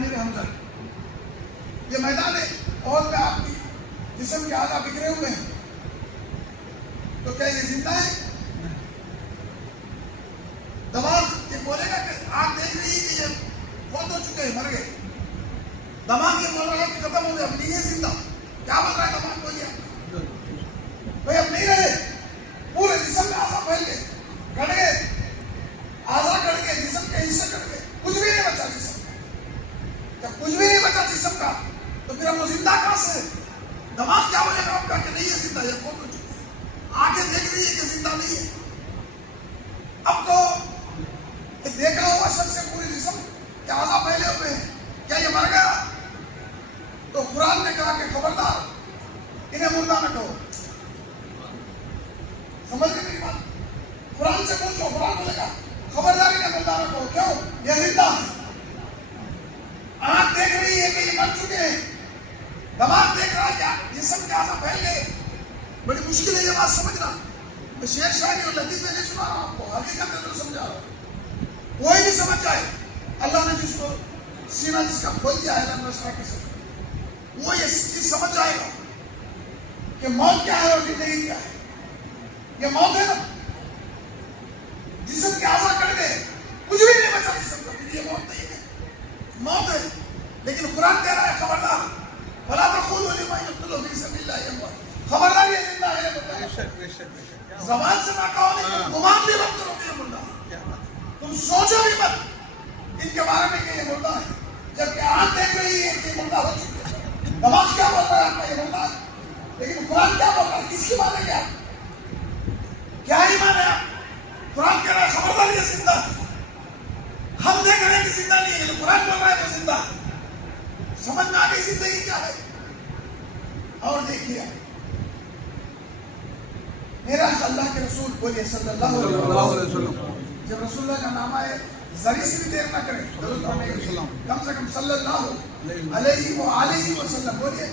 امیر حمزہ یہ میدان ہے اور میں آپ کی جسم کے اعضاء بکھرے ہوئے ہیں، تو کیا یہ زندہ ہے؟ دماغ یہ بولے گا کہ آنکھ دیکھ رہی ہے کہ یہ فوت ہو چکے ہیں، مر گئے، دماغ یہ بول رہا ہے کہ ختم ہو گیا، اب نہیں ہے زندہ، کیا بول رہا ہے دماغ؟ بولیے بھائی اب نہیں رہے، پورے جسم میں اعضاء پھیل گئے، کٹ گئے، اعضاء کٹ گئے، جسم کے حصے کٹ گئے، کچھ بھی نہیں بچا جسم کا۔ جب کچھ بھی نہیں بچا جسم کا تو پھر ہم وہ زندہ کہاں سے ہے؟ دماغ کیا بولے گا آپ کا کہ نہیں ہے زندہ، یہ فوت ہو چکے ہیں، آنکھیں دیکھ رہی ہے کہ زندہ نہیں ہے۔ اب تو یہ دیکھا ہوا شخص سے پورے جسم کے اعضاء پھیلے ہوئے ہیں، کیا یہ مر گیا؟ تو قرآن نے کہا کہ خبردار انہیں مردہ نہ کہو۔ سمجھ گئے میری بات؟ قرآن سے پوچھو، قرآن بولے گا خبردار انہیں مردہ نہ کہو، کیوں؟ یہ زندہ ہے، آنکھ دیکھ رہی ہے کہ یہ مر چکے ہیں، دماغ دیکھ رہا ہے کیا جسم کے اعضاء پھیل گئے۔ بڑی مشکل ہے یہ بات سمجھنا، میں شعر شاعری اور لطیفے نہیں سنا رہا ہوں آپ کو، حقیقت میں تو سمجھا رہا ہوں، کوئی بھی سمجھ جائے اللہ نے جس کو سینہ جس کا کھول دیا ہے وہ یہ چیز سمجھ جائے گا کہ موت کیا ہے اور زندگی کیا ہے۔ یہ موت ہے نا، جسم کے اعضاء کٹ گئے، کچھ بھی نہیں بچا جسم کا، یہ موت نہیں ہے، موت ہے۔ لیکن قرآن کہہ رہا ہے خبردار فلا تقولوا لمن يقتل في سبيل الله اموات، خبردار یہ زندہ ہے۔ زبان سے نہ کہو، نہیں تم گمان بھی مت کرو کہ یہ مردہ ہے، تم سوچو بھی مت ان کے بارے میں کہ یہ مردہ ہے، جبکہ آنکھ دیکھ رہی ہے کہ مردہ ہو چکے ہیں، دماغ کیا بول رہا ہے آپ کا یہ مردہ ہے، لیکن قرآن کیا بول رہا ہے؟ کس کی بات ہے؟ کیا ایمان ہے آپ؟ قرآن کہہ رہا ہے خبردار یہ زندہ ہے، ہم دیکھ رہے ہیں کہ زندہ نہیں ہے، لیکن قرآن بول رہا ہے وہ زندہ ہے۔ سمجھ میں آ گئی زندگی کیا ہے؟ اور دیکھیے میرا اللہ کے رسول بولیے صلی اللہ علیہ وسلم، جب رسول اللہ کا نام آئے ذری سے بھی دیر نہ کریں، کم سے کم صلی اللہ علیہ وآلہ وسلم بولیے،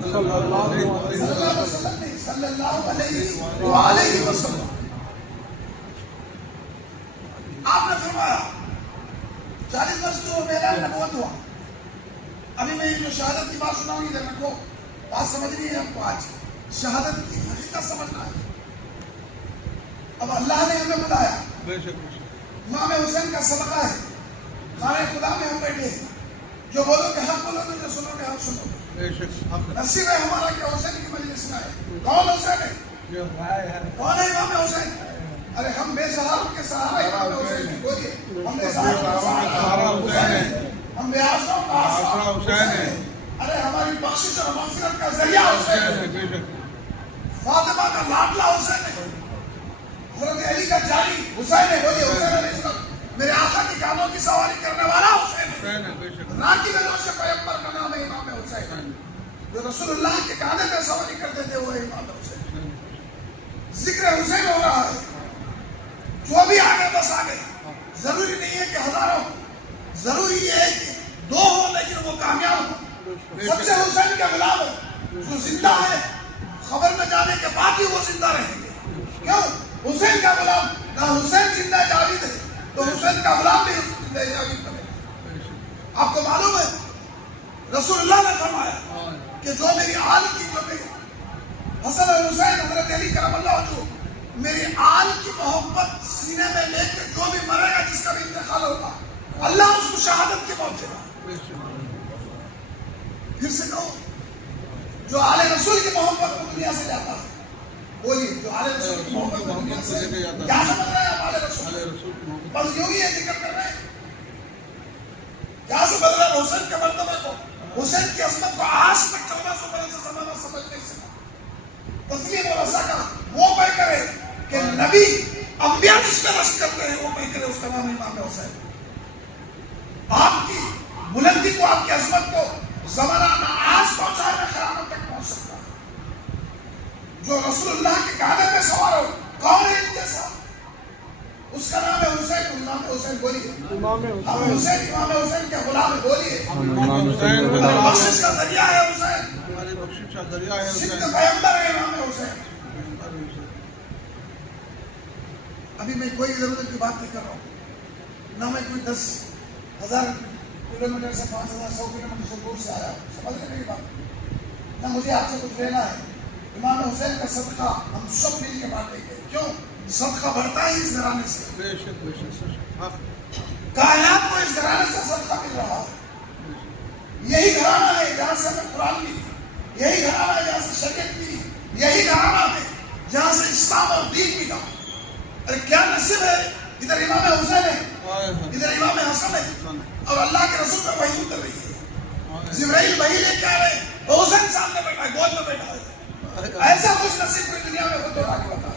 صلی اللہ علیہ وسلم نہیں، صلی اللہ علیہ وآلہ وسلم۔ آپ نے فرمایا 40 برس جو میدان نبوت ہوا، ابھی میں یہ جو شہادت کی بات سناؤں گی ادھر رکھو، بات سمجھنی ہے ہم کو، آج شہادت کی حقیقت سمجھنا ہے۔ اب اللہ نے ہمیں بلایا، امام حسین کا صدقہ ہے، خانہ خدا میں ہم بیٹھے ہیں، جو بولو کہ حق بولو گے، جو سنو کہ حق سنو گے۔ نصیب ہے ہمارا کہ حسین کی مجلس میں آئے۔ کون حسین ہے؟ کون ہے امام حسین؟ ارے ہم بے سہاروں کے سہارا امام حسین ہیں، بولیے ہم بے سہاروں کا سہارا حسین ہیں، ہم بے آسروں کا آسرا حسین ہیں، ارے ہماری بخشش اور مغفرت کا ذریعہ حسین ہے، فاطمہ کا لاڈلا حسین ہے، حضرت علی کا جاری حسین ہے، بولیے حسین علیہ السلام، میرے آقا کی کانوں کی سواری کرنے والا حسین ہے، راکب نوش پیغمبر کا نام ہے امام حسین، جو رسول اللہ کے کانے پہ سواری کرتے تھے وہ امام حسین۔ ذکر حسین ہو رہا ہے، جو بھی آگے بس آگے، ضروری نہیں ہے کہ ہزاروں، ضروری یہ ہے کہ 2 ہو لیکن وہ کامیاب ہو۔ سچے حسین کے غلام ہو جو زندہ ہے، خبر میں جانے کے بعد بھی وہ زندہ رہیں گے، کیوں؟ حسین کا غلام نہ حسین زندہ جاوید ہے تو حسین کا غلام بھی زندہ جاوید بنے گا۔ آپ کو معلوم ہے رسول اللہ نے فرمایا کہ جو میری آل کی، جو میری حسن اور حسین حضرت علی کرم اللہ وجہہ، میری آل کی محبت سینے میں لے کے جو بھی مرے گا، جس کا بھی انتقال ہوگا، اللہ اس کو شہادت کی موت دے گا۔ پھر سے کہو، جو آل رسول کی محبت کو دنیا سے جاتا ہے، بولیے جو آل رسول کی محبت کو دنیا سے کیا سمجھ رہے ہیں آپ؟ آل رسول بس یوں ہی ذکر کر رہے ہیں، کیا سمجھ رہے ہیں؟ حسین کے مرتبہ کو، حسین کی عظمت کو آج تک کلمہ سننے سے زمانہ سمجھ نہیں سکا۔ تسلیم و رضا کا وہ پہ کرے کہ نبی انبیاء جس کا رشک کرتے ہیں وہ پہ کرے، اس کا نام امام حسین۔ آپ کی بلندی کو، آپ کی عظمت کو زمانہ نہ آج پہنچائے نہ قیامت تک پہنچ سکتا ہے۔ جو رسول اللہ کے کاندھے پہ سوار ہو، کون ہے ان جیسا؟ اس کا نام ہے حسین۔ امام حسین بولیے، ہم حسین امام حسین کے غلام ہیں، بولیے بخشش کا ذریعہ ہے حسین، صدق پیغمبر ہے امام حسین۔ ابھی میں کوئی ضرورت کی بات نہیں کر رہا ہوں، نہ میں کوئی 10,000 کلومیٹر سے 5100 کلومیٹر سے دور سے آیا ہوں. سمجھ رہے میری بات؟ نہ مجھے آپ سے کچھ لینا ہے. امام حسین کا صدقہ ہم سب مل کے بانٹیں گے. کیوں؟ صدقہ بڑھتا ہے اس گھرانے سے. کائنات کو اس گھرانے سے صدقہ مل رہا ہے. یہی گھرانہ ہے جہاں سے ہمیں قرآن ملی. یہی گھرانہ ہے جہاں سے شریعت ملی. یہی گھرانہ ہے جہاں سے اسلام اور دین ملا. ارے کیا نصیب ہے. ادھر امام حسین ہے, ادھر امام حسن ہے, اور اللہ کے رسول پر وحی اتر رہی ہے. جبرائیل وحی لے کے آ رہے ہیں, حسین سامنے بیٹھا ہے, گود میں بیٹھا ہے. ایسا کچھ نصیب کوئی دنیا میں ہوتے آگے بتا ہے.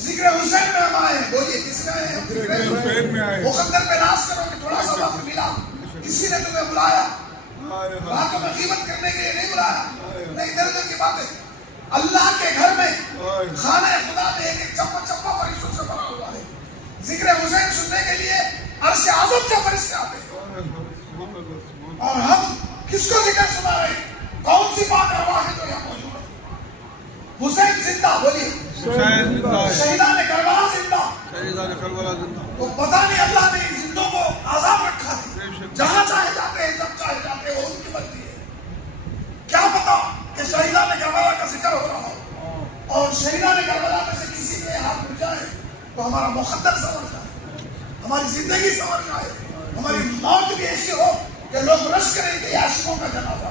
ذکر حسین میں ہم آئے ہیں. بولیے کس میں آئے ہیں؟ مقدر پہ ناز کرو کہ تھوڑا سا وقت ملا. کسی نے تمہیں بلایا, باتوں میں غیبت کرنے کے لیے نہیں بلایا. نہیں, ادھر ادھر کی باتیں. اللہ کے گھر میں خانہ خدا میں ایک ایک چپا چپا فرشتوں سے بھرا ہوا ہے. ذکر حسین سننے کے لیے عرش اعظم سے فرشتے آتے ہیں. اور ہم کس کو ذکر سنا رہے ہیں؟ کون سی بات ارواح ہے جو یہاں موجود ہے؟ حسین زندہ. بولیے شہیدان کربلا زندہ. تو پتہ نہیں اللہ نے ان زندوں کو آزاد رکھا ہے. جہاں چاہے جاتے ہیں, جب چاہے جاتے ہیں, وہ ان کی مرضی ہے. کیا پتا کہ شہیدان کربلا کا ذکر ہو رہا ہو اور شہیدان کربلا میں سے کسی کے ہاتھ مل جائے تو ہمارا مقدر سنور جائے, ہماری زندگی سنور جائے, ہماری موت بھی ایسی ہو کہ لوگ رش کریں کہ عاشقوں کا جنازہ.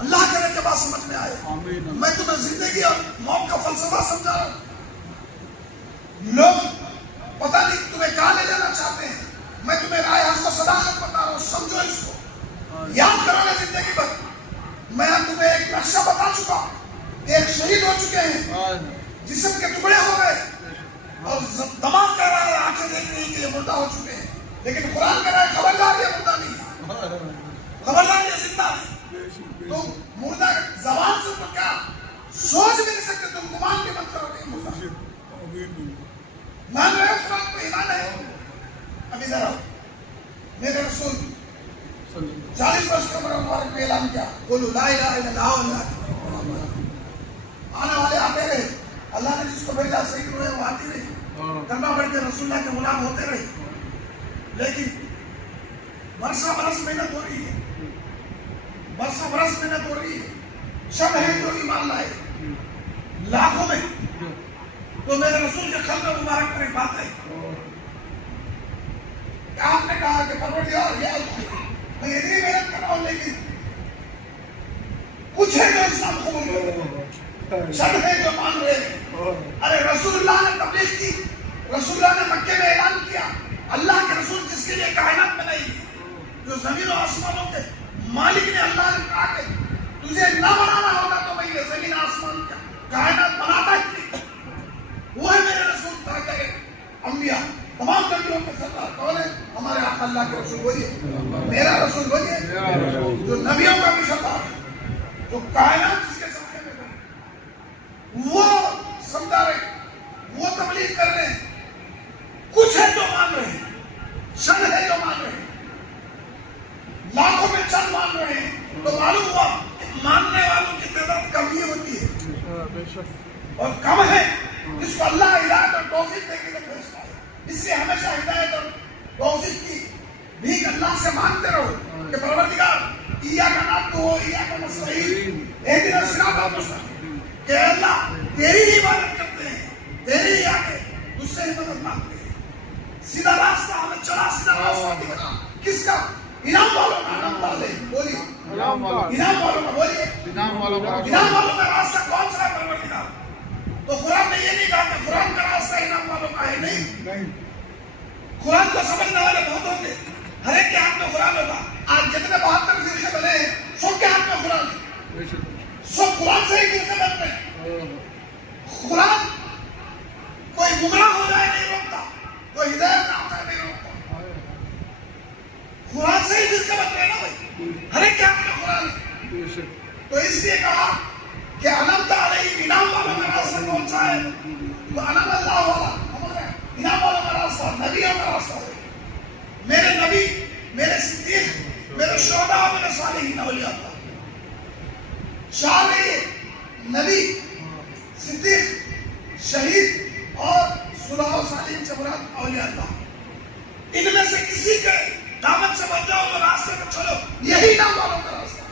اللہ کرے کہ بات سمجھ میں آئے. میں تمہیں زندگی اور موت کا فلسفہ سمجھا رہا ہوں. لوگ پتہ نہیں تمہیں کہاں لے جانا چاہتے ہیں. میں تمہیں رائے حق و صداقت بتا رہا ہوں, سمجھو اس کو, یاد کرو گے زندگی بھر. میں تمہیں ایک نقشہ بتا چکا. ایک شہید ہو چکے ہیں, جسم کے ٹکڑے ہو گئے, اور دماغ کہہ رہا ہے, آنکھیں دیکھ رہی ہیں کہ یہ مردہ ہو چکے ہیں. لیکن قرآن کہہ رہا ہے خبردار یہ مردہ نہیں, خبردار یہ زندہ نہیں. تم مردہ زبان سے تو کیا سوچ بھی نہیں سکتے, تم گمان بھی مت کرو گے مردہ. مان رہے ہو قرآن کو, ایمان ہے. اب ادھر آؤ. میرے رسول 40 برس کا مبارک میں اعلان کیا, بولو لا الہ الا اللہ اللہ. آنے والے آتے رہے, اللہ نے جس کو بھیجا صحیح ہوئے وہ آتی رہی, کلمہ پڑھ کے رسول اللہ کے غلام ہوتے رہے. لیکن برسہ برس محنت ہو رہی ہے, برسہ برس محنت ہو رہی ہے. شب ہے جو ایمان لائے لاکھوں میں. تو میرے رسول کے خلق مبارک پر ایک بات ہے کہ آپ نے کہا کہ پروردگار یا اللہ, میں اتنی محنت کر رہا ہوں لیکن کچھ ہے جو اسلام قبول کرے, شب ہے جو مان رہے ہیں. ارے رسول اللہ نے تبلیغ کی, رسول اللہ نے مکے میں اعلان کیا. اللہ کے رسول جس کے لیے کائنات بنائی, جو زمین و آسمانوں کے مالک نے, اللہ نے کہا کہ تجھے نہ بنانا ہوگا تو میں یہ زمین آسمان کا کائنات بناتا ہی نہیں. وہ ہے میرے رسول. تاکہ انبیاء تمام نبیوں کے سردار کون ہے؟ ہمارے آقا اللہ کے رسول. بولیے میرا رسول. بولیے جو نبیوں کا بھی سردار ہے, جو کائنات جس کے سامنے میں بنی, وہ سمجھا رہے, وہ تبلیغ کر رہے ہیں. کچھ ہے جو مان رہے ہیں, چند ہے جو مان رہے ہیں, لاکھوں میں چند مان رہے ہیں. تو معلوم ہوا کہ ماننے والوں کی تعداد کم ہی ہوتی ہے, اور کم ہے جس کو اللہ ہدایت اور توفیق دے کے بھیجتا ہے. اس لیے ہمیشہ ہدایت اور توفیق کی بھیک اللہ سے مانگتے رہو کہ پروردگار ایاک نعبد و ایاک نستعین اہدنا الصراط المستقیم, کہ اللہ تیری ہی عبادت کرتے ہیں, تیری ہی آگے تجھ سے ہی مدد مانگتے ہیں. سیدھا راستہ ہمیں چلا, سیدھا راستہ دکھا. کس کا؟ انعام والوں کا. انعام والے بولیے, انعام والوں کا. بولیے انعام والوں کا راستہ کون سا ہے پروردگار؟ تو قرآن نے یہ نہیں کہا کہ قرآن کا راستہ انعام والوں کا ہے. نہیں, قرآن کو سمجھنے والے بہت ہوں گے, ہر ایک کے ہاتھ میں قرآن ہوگا. آج جتنے 72 فرقے بنے ہیں سب کے ہاتھ میں قرآن ہے, سب قرآن سے ہی فرقے بن رہے ہیں. قرآن کوئی گمراہ ہو جائے نہیں روکتا, کوئی ہدایت آتا ہے نہیں روکتا. قرآن سے ہی فرقے بن رہے ہیں نا بھائی, ہر ایک کے ہاتھ میں قرآن ہے. تو اس لیے کہا کہ انعمت علیہم, انعام والوں کا راستہ کون سا ہے؟ تو انعم اللہ والا, ہمارا انعام والوں کا راستہ نبیوں کا راستہ ہے. میرے نبی, میرے صدیق, میرے شہداء, میرے صالحین اولیاء اللہ. شاہ نبی, صدیق, شہید اور صلح و صالحین سے مراد اولیاء اللہ. ان میں سے کسی کے دامن سے بن جاؤ تو راستے میں چلو، یہی نہ والوں کا راستہ۔